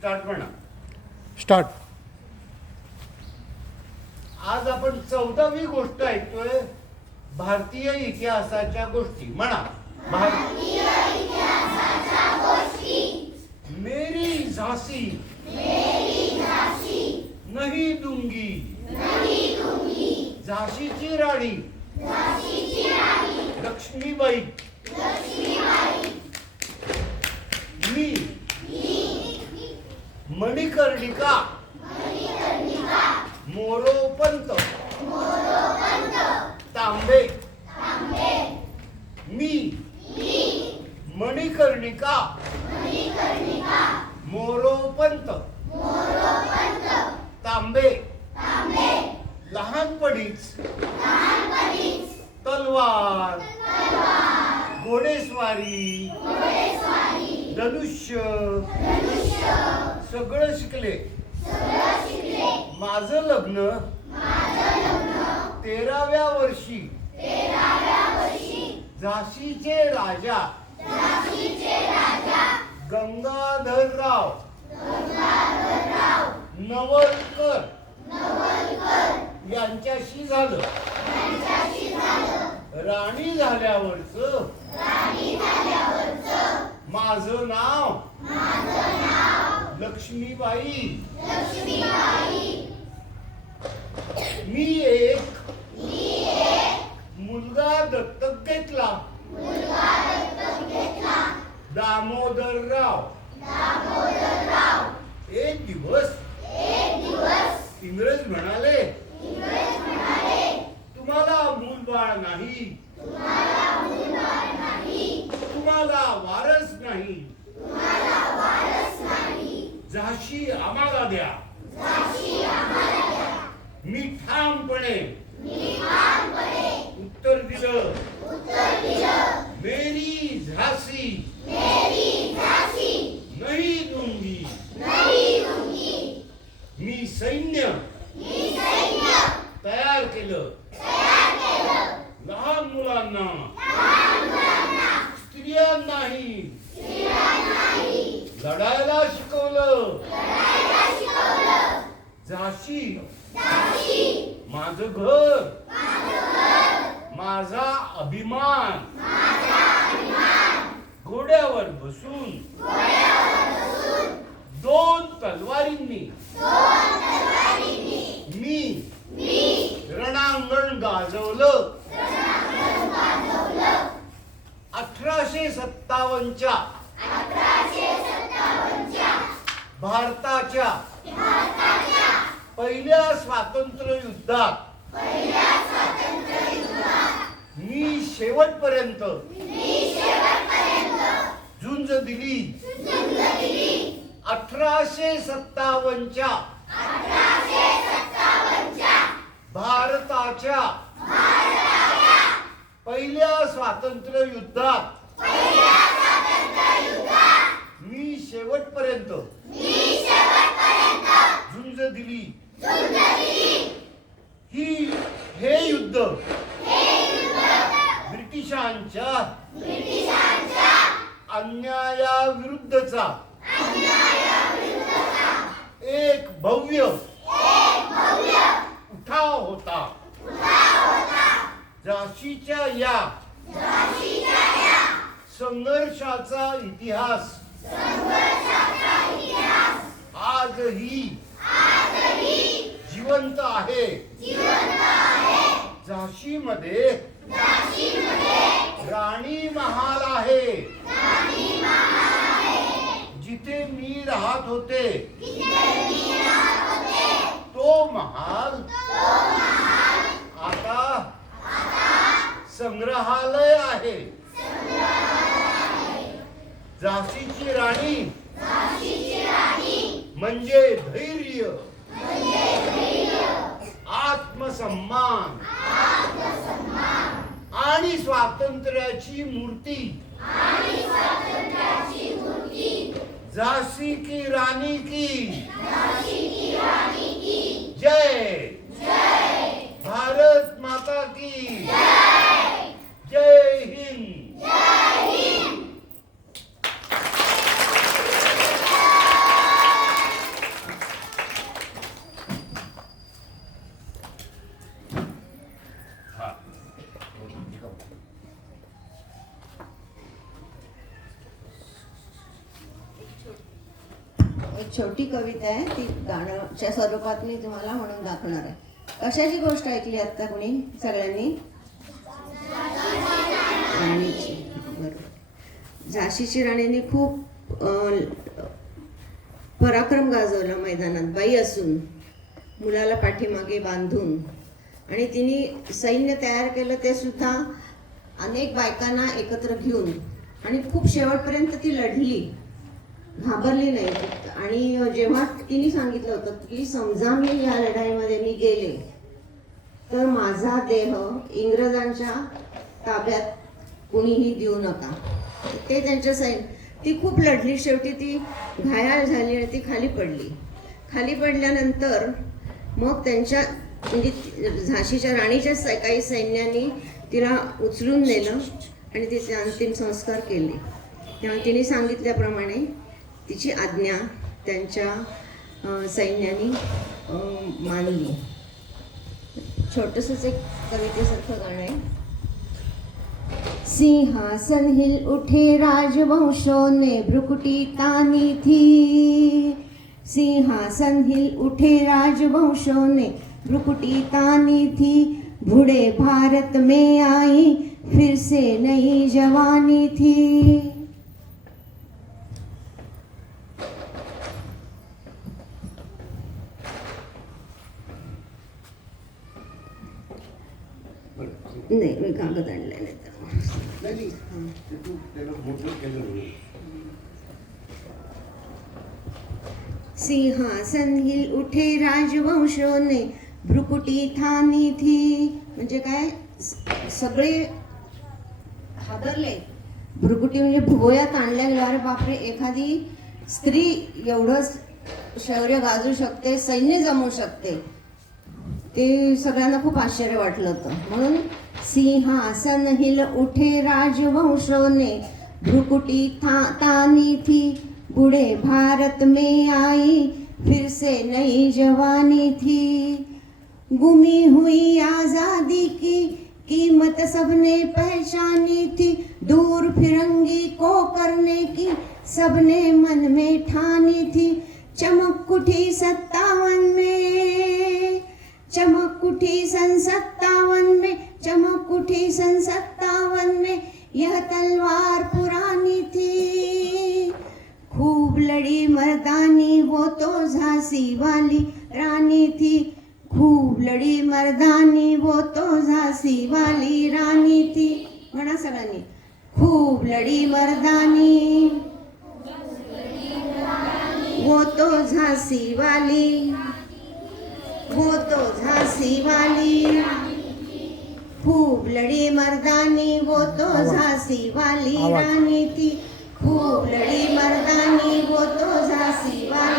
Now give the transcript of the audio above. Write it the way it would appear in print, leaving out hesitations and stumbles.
Start म्हणा. Start. आज आपण 14वी गोष्ट ऐकतोय. भारतीय इतिहासाच्या गोष्टी. म्हणा. भारतीय इतिहासाच्या गोष्टी. मेरी झांसी नहीं दूंगी. झाशीची राणी लक्ष्मीबाई. मी मणिकर्णिका मोरोपंत तांबे. मी मणिकर्णिका मोरोपंत तांबे. लहानपणीच तलवार, घोडेस्वारी, धनुष्य सगळं शिकले. माझं लग्न 13व्या वर्षी झाशीचे राजा गंगाधरराव नवलकर यांच्याशी झालं. राणी झाल्यावरच माझं नाव लक्ष्मीबाई. मी एक मुलगा दत्तक घेतला. दामोदरराव. एक दिवस इंग्रज म्हणाले, तुम्हाला मूलबाळ नाही, तुम्हाला वारस नाही, झाशी आम्हाला द्या. मी ठामपणे उत्तर दिलं, मेरी झांसी नहीं दूंगी. मी सैन्य तयार केलं. लहान मुलांना, स्त्रियांनाही लढायला शिकवलं. झाशी माझं घर, माझा अभिमान. घोड्यावर बसून 2 तलवारींनी मी रणांगण गाजवलं. 1857च्या भारताच्या पहिल्या स्वातंत्र्य युद्धात मी शेवटपर्यंत झुंज दिली. 1857च्या भारताच्या पहिल्या स्वातंत्र्य युद्धात मी शेवटपर्यंत झुंज दिली. हे युद्ध ब्रिटिशांच्या अन्यायाविरुद्धचा एक भव्य उठाव होता. झाशीच्या या संघर्षाचा इतिहास आजही जिवंत आहे. झाशीमध्ये राणी महाल आहे. जिथे मी राहत होते तो महाल आता संग्रहालय आहे. झाशीची राणी म्हणजे धैर्य, आत्मसन्मान आणि स्वातंत्र्याची मूर्ती. झाशी की रानी की जय. भारत माता की जय हिंद. एक छोटी कविता आहे, ती गाण्याच्या स्वरूपात मी तुम्हाला म्हणून दाखवणार आहे. कशाची गोष्ट ऐकली आता कोणी सगळ्यांनी? राणीची. बरोबर. झाशीची राणीने खूप पराक्रम गाजवला मैदानात, बाई असून, मुलाला पाठीमागे बांधून, आणि तिने सैन्य तयार केलं, ते सुद्धा अनेक बायकांना एकत्र घेऊन, आणि खूप शेवटपर्यंत ती लढली, घाबरली नाही. आणि जेव्हा तिने सांगितलं होतं की समजा मी या लढाईमध्ये मी गेले तर माझा देह इंग्रजांच्या ताब्यात कुणीही देऊ नका, ते त्यांच्या ती खूप लढली. शेवटी ती घायाळ झाली आणि ती खाली पडली. खाली पडल्यानंतर मग त्यांच्या म्हणजे झाशीच्या राणीच्या काही सैन्याने तिला उचलून नेलं आणि तिचे अंतिम संस्कार केले. तेव्हा तिने सांगितल्याप्रमाणे तिची आज्ञा त्यांच्या सैन्याने मानली. छोटंसंच एक कवितेसारखं गाणं आहे. सिंहासन हिल उठे राजवंशों ने भ्रुकुटी तानी थी, सिंहासन हिल उठे राजवंशों ने भ्रुकुटी तानी थी, बूढ़े भारत में आई फिर से नई जवानी थी. नाही, मी कागद आणले नाही तर. सिंहासन हिल उठे राजवंशों ने भ्रुकुटी थानी थी. म्हणजे काय, सगळे हादरले. भ्रुकुटी म्हणजे भुवयात आणल्या गेल्या. अरे बापरे, एखादी स्त्री एवढं शौर्य गाजू शकते, सैन्य जमवू शकते, ते सगळ्यांना खूप आश्चर्य वाटलं होतं. म्हणून सिंहासन हिल उठे राजवंशों ने भ्रुकुटी तानी थी, बूढ़े भारत में आई फिर से नई जवानी थी. गुमी हुई आजादी की कीमत सबने पहचानी थी, दूर फिरंगी को करने की सबने मन में ठानी थी. चमक उठी 57 में, चमक उठी सन 57 में, चमक उठी सन 57 में, यह तलवार पुरानी थी. खूब लड़ी मर्दानी वो तो झांसी वाली रानी थी, खूब लड़ी मर्दानी वो तो झांसी वाली रानी थी. म्हणा सगळ्यांनी, खूब लड़ी मर्दानी वो तो झांसी वाली, वो तो झांसी वाली, खूब लड़ी मर्दानी वो तो झांसी वाली रानी थी, खूब लड़ी मर्दानी वो तो झांसी वाली